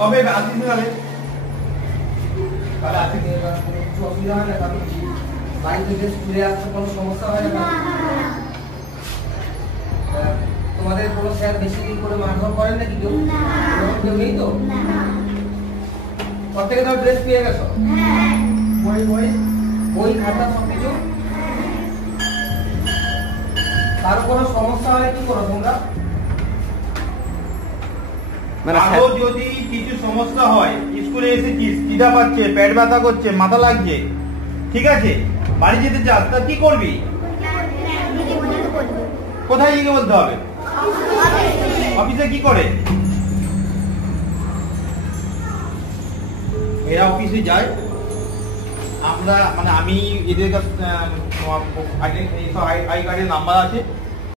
কবে আসিস তাহলে? তাহলে আজকে কিছু অসুবিধা হয় না? তাহলে বাড়ি থেকে স্কুলে আসতে কোনো সমস্যা হয় না? তোমাদের কোনো স্যার বেশি দিন করে মারধর করেন নাকি কেউ? কেউ নেই তো? প্রত্যেকে তোমার ড্রেস পেয়ে গেছো? বই বই বই খাতা সব কিছু? কারো কোনো সমস্যা হলে কি করো তোমরা? আরো যদি কিছু সমস্যা হয়, স্কুলে এসেছিস, খিদা পাচ্ছে, পেট ব্যথা করছে, মাথা লাগছে, ঠিক আছে, বাড়ি যেতে চাস, তা কি করবি? কোথায় গিয়ে বলতে হবে? অফিসে কি করে? এরা অফিসে যায়, আমরা মানে আমি এদের কাছে আই কার্ডের নাম্বার আছে,